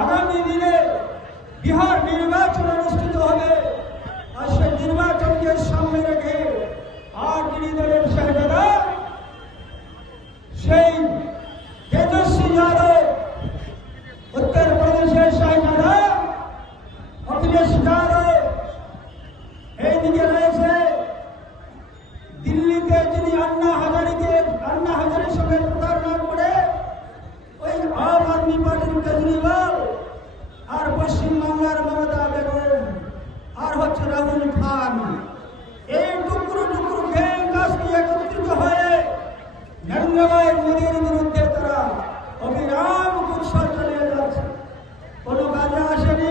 আগামী দিনে বিহার নির্বাচন অনুষ্ঠিত হবে। আর সে নির্বাচনকে সামনে রেখে আর তিনি দলের সাহেবেরা সেই তেজস্বী যাদব, উত্তরপ্রদেশের সাহেবেরা অখিলেশ যাদব খান এই টুকরো টুকরো খেয়ে কাজটি একত্রিত হয়ে নরেন্দ্র মোদীর বিরুদ্ধে তারা অবিরাম কুৎসা চালিয়ে যাচ্ছে কোনো কাজে আসেনি।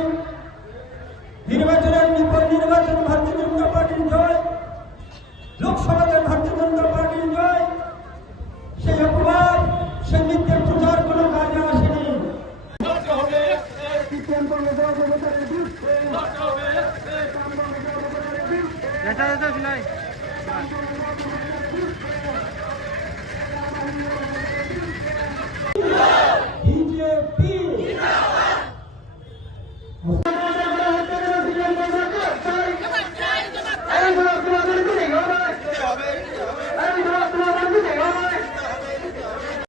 নির্বাচনের বিপদ নির্বাচন ভারতীয় জনতা পার্টির জয় লোকসভাতে ভারতীয় জনতা পার্টির জয় সেই অপবাদ সেই মিথ্যে প্রচার কোনো কাজে আসেনি। Essa é a